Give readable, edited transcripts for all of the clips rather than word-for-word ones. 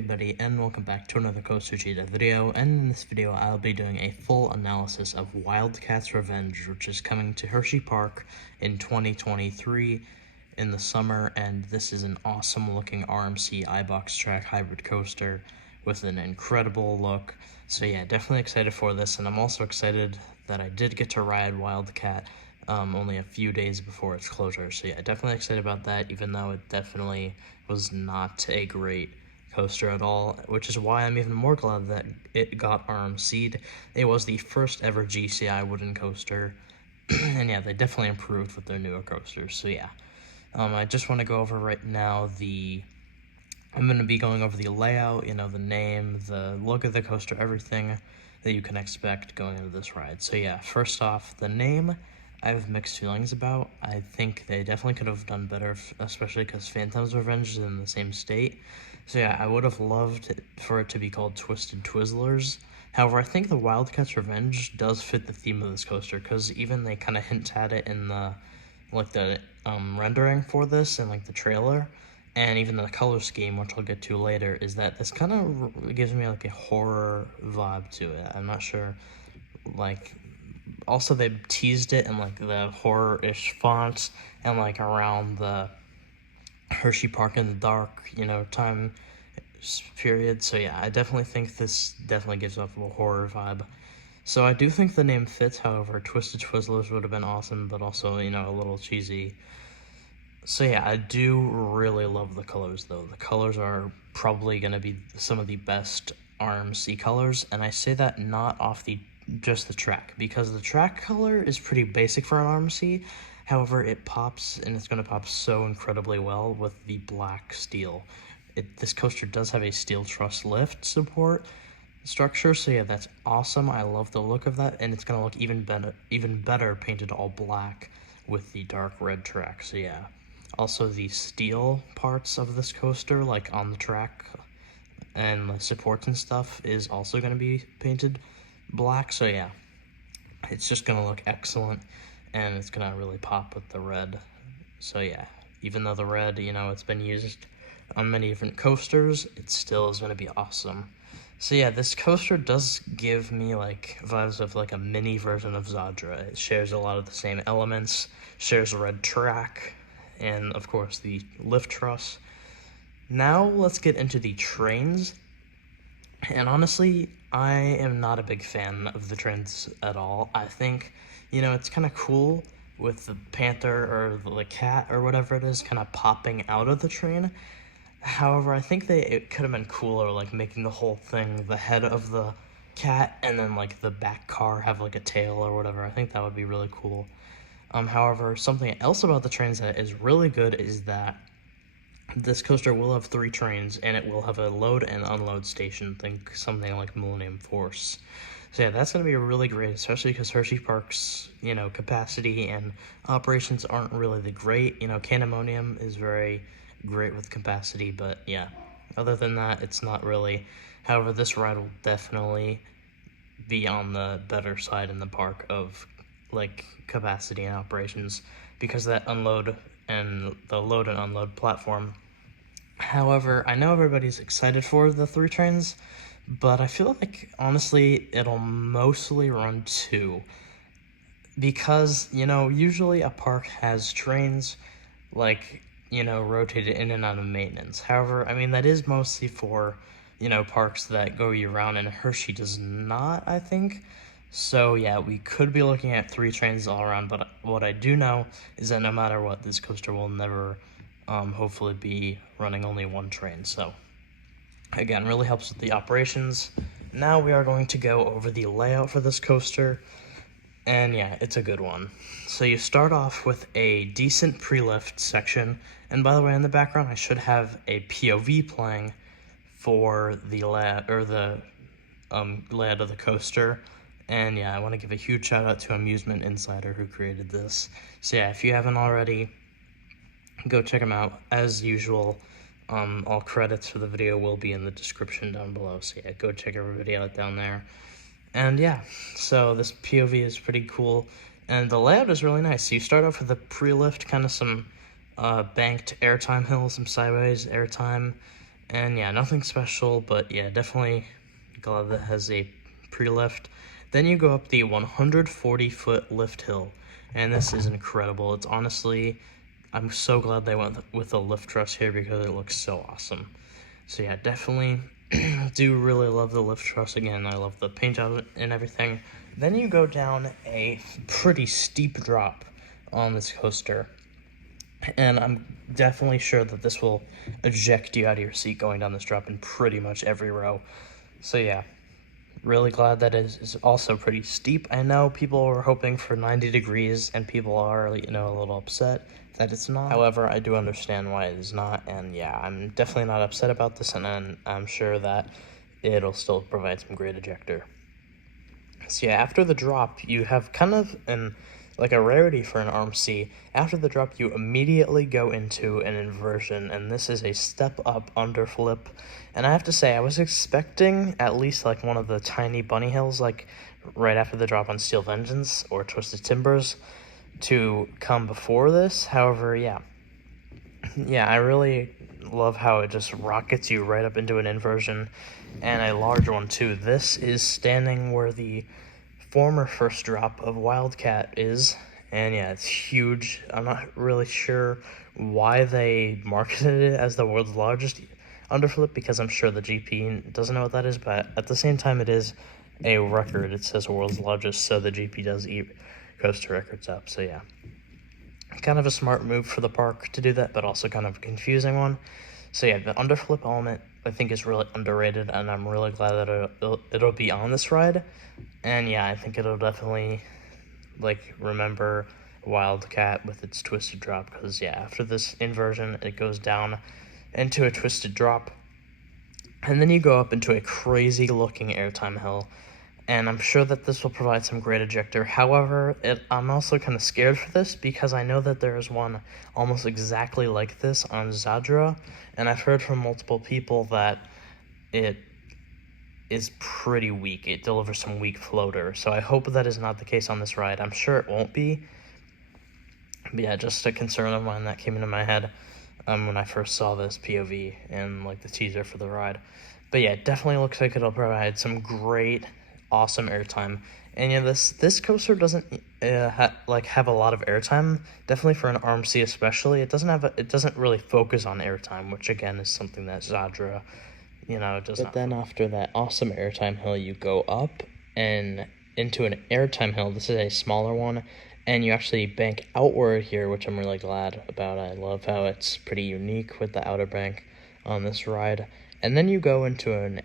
everybody, and welcome back to another Coaster Cheetah video. And in this video I'll be doing a full analysis of Wildcat's Revenge, which is coming to Hershey Park in 2023 in the summer. And this is an awesome looking RMC iBox track hybrid coaster with an incredible look. So yeah, definitely excited for this, and I'm also excited that I did get to ride Wildcat only a few days before its closure. So yeah, definitely excited about that, even though it definitely was not a great coaster at all, which is why I'm even more glad that it got RMC'd. It was the first ever GCI wooden coaster, and yeah, they definitely improved with their newer coasters. So yeah, I just want to go over right now I'm going to be going over the layout, the name, the look of the coaster, everything that you can expect going into this ride. So yeah, first off, the name I have mixed feelings about. I think they definitely could have done better, especially because Phantom's Revenge is in the same state. So yeah, I would have loved for it to be called Twisted Twizzlers. However, I think the Wildcat's Revenge does fit the theme of this coaster, because even they kind of hint at it in the rendering for this and the trailer, and even the color scheme, which I'll get to later, is that this kind of gives me a horror vibe to it. I'm not sure, also they teased it in the horror-ish fonts and around the Hershey Park in the dark, time period. So yeah, I definitely think this definitely gives off a horror vibe. So I do think the name fits. However, Twisted Twizzlers would have been awesome, but also, a little cheesy. So yeah, I do really love the colors though. The colors are probably going to be some of the best RMC colors, and I say that not off just the track, because the track color is pretty basic for an RMC. However, it pops, and it's going to pop so incredibly well with the black steel. This coaster does have a steel truss lift support structure, so yeah, that's awesome. I love the look of that, and it's going to look even better painted all black with the dark red track. So yeah, also the steel parts of this coaster, on the track and the supports and stuff, is also going to be painted black. So yeah, it's just going to look excellent, and it's going to really pop with the red. So yeah, even though the red, it's been used on many different coasters, it still is going to be awesome. So yeah, this coaster does give me vibes of a mini version of Zadra. It shares a lot of the same elements, shares a red track, and of course the lift truss. Now let's get into the trains. And honestly, I am not a big fan of the trains at all. I think, it's kind of cool with the panther or the cat or whatever it is kind of popping out of the train. However, I think it could have been cooler, making the whole thing the head of the cat, and then the back car have a tail or whatever. I think that would be really cool. However, something else about the trains that is really good is that this coaster will have 3 trains, and it will have a load and unload station, something like Millennium Force. So yeah, that's going to be really great, especially because Hershey Park's, capacity and operations aren't really the great. Candemonium is very great with capacity, but yeah, other than that, it's not really. However, this ride will definitely be on the better side in the park of, capacity and operations, because that unload and the load and unload platform. However, I know everybody's excited for the 3 trains, but I feel honestly, it'll mostly run 2. Because, usually a park has trains, rotated in and out of maintenance. However, I mean, that is mostly for, parks that go year-round, and Hershey does not, I think. So yeah, we could be looking at 3 trains all around, but what I do know is that no matter what, this coaster will never hopefully be running only 1 train. So again, really helps with the operations. Now we are going to go over the layout for this coaster, and yeah, it's a good one. So you start off with a decent pre-lift section, and by the way, in the background I should have a POV playing for the layout of the coaster. And yeah, I want to give a huge shout out to Amusement Insider who created this. So yeah, if you haven't already, go check them out. As usual, all credits for the video will be in the description down below. So yeah, go check everybody out down there. And yeah, so this POV is pretty cool, and the layout is really nice. So you start off with a pre-lift, kind of some banked airtime hills, some sideways airtime, And yeah, nothing special, but yeah, definitely glad that has a pre-lift. Then you go up the 140-foot lift hill, and this is incredible. It's honestly, I'm so glad they went with a lift truss here because it looks so awesome. So yeah, definitely do really love the lift truss again. I love the paint job and everything. Then you go down a pretty steep drop on this coaster, and I'm definitely sure that this will eject you out of your seat going down this drop in pretty much every row. So yeah, really glad that it is also pretty steep. I know people were hoping for 90 degrees, and people are, a little upset that it's not. However, I do understand why it is not, and yeah, I'm definitely not upset about this, and I'm sure that it'll still provide some great ejector. So yeah, after the drop, you have kind of a rarity for an RMC. After the drop, you immediately go into an inversion, and this is a step up underflip. And I have to say, I was expecting at least one of the tiny bunny hills, right after the drop on Steel Vengeance or Twisted Timbers, to come before this. However, yeah, I really love how it just rockets you right up into an inversion, and a large one too. This is standing where the former first drop of Wildcat is, and yeah, it's huge. I'm not really sure why they marketed it as the world's largest underflip, because I'm sure the GP doesn't know what that is, but at the same time, it is a record. It says world's largest, so the GP does eat coaster records up. So yeah, kind of a smart move for the park to do that, but also kind of a confusing one. So yeah, the underflip element I think is really underrated, and I'm really glad that it'll be on this ride. And yeah, I think it'll definitely remember Wildcat with its twisted drop, because yeah, after this inversion, it goes down into a twisted drop, and then you go up into a crazy looking airtime hill. And I'm sure that this will provide some great ejector. However, I'm also kind of scared for this, because I know that there is one almost exactly like this on Zadra, and I've heard from multiple people that it is pretty weak. It delivers some weak floater, so I hope that is not the case on this ride. I'm sure it won't be, but yeah, just a concern of mine that came into my head when I first saw this POV and the teaser for the ride. But yeah, it definitely looks like it'll provide some great, awesome airtime. And yeah, this coaster doesn't have a lot of airtime. Definitely for an RMC especially, it doesn't really focus on airtime, which again is something that Zadra does not. But then after that awesome airtime hill, you go up and into an airtime hill. This is a smaller one, and you actually bank outward here, which I'm really glad about. I love how it's pretty unique with the outer bank on this ride. And then you go into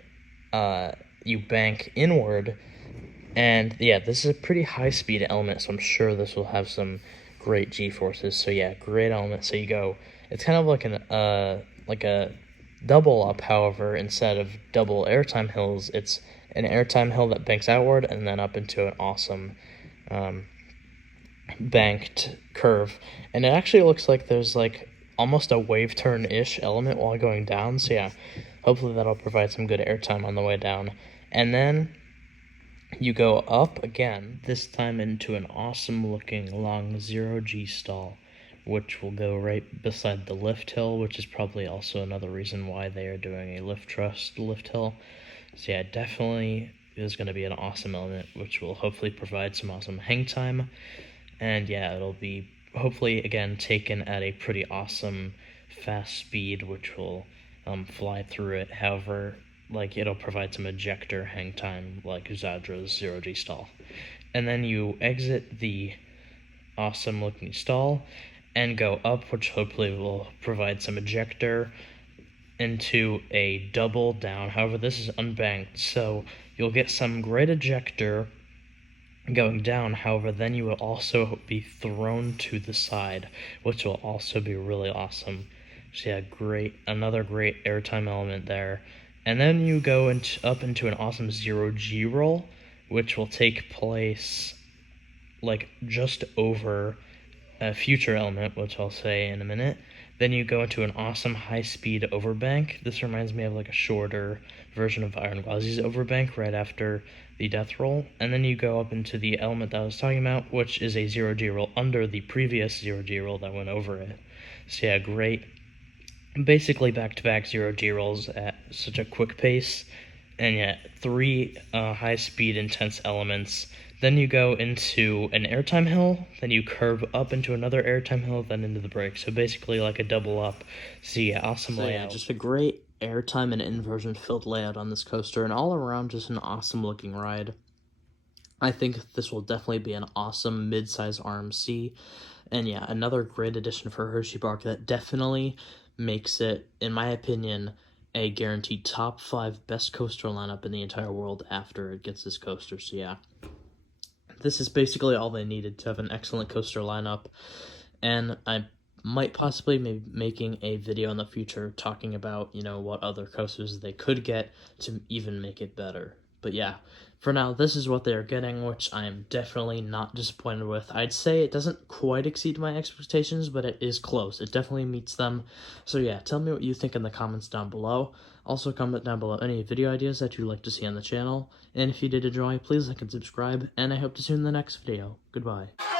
you bank inward, and yeah, this is a pretty high speed element, so I'm sure this will have some great G-forces. So yeah, great element. So you go, it's kind of like a double up. However, instead of double airtime hills, it's an airtime hill that banks outward and then up into an awesome banked curve. And it actually looks like there's almost a wave turn-ish element while going down. So yeah, hopefully that'll provide some good airtime on the way down. And then you go up again, this time into an awesome looking long 0G stall, which will go right beside the lift hill, which is probably also another reason why they are doing a lift truss lift hill. So yeah, definitely is going to be an awesome element, which will hopefully provide some awesome hang time. And yeah, it'll be hopefully again taken at a pretty awesome fast speed, which will fly through it. However, it'll provide some ejector hang time like Zadra's 0G stall. And then you exit the awesome looking stall and go up, which hopefully will provide some ejector into a double down. However, this is unbanked, so you'll get some great ejector going down. However, then you will also be thrown to the side, which will also be really awesome. So yeah, another great airtime element there. And then you go up into an awesome 0G roll, which will take place just over a future element, which I'll say in a minute. Then you go into an awesome high-speed overbank. This reminds me of a shorter version of Iron Gwazi's overbank right after the death roll. And then you go up into the element that I was talking about, which is a 0G roll under the previous 0G roll that went over it. So yeah, great basically back-to-back zero-G rolls at such a quick pace, and yet 3 high-speed intense elements. Then you go into an airtime hill, then you curve up into another airtime hill, then into the break. So basically like a double up. So yeah, awesome layout. Yeah, just a great airtime and inversion filled layout on this coaster, and all around just an awesome looking ride. I think this will definitely be an awesome mid-size RMC. And yeah, another great addition for Hershey Park that definitely makes it, in my opinion, a guaranteed top 5 best coaster lineup in the entire world after it gets this coaster. So yeah, this is basically all they needed to have an excellent coaster lineup. And I might possibly be making a video in the future talking about, what other coasters they could get to even make it better. But yeah, for now, this is what they are getting, which I am definitely not disappointed with. I'd say it doesn't quite exceed my expectations, but it is close. It definitely meets them. So yeah, tell me what you think in the comments down below. Also, comment down below any video ideas that you'd like to see on the channel. And if you did enjoy, please like and subscribe, and I hope to see you in the next video. Goodbye.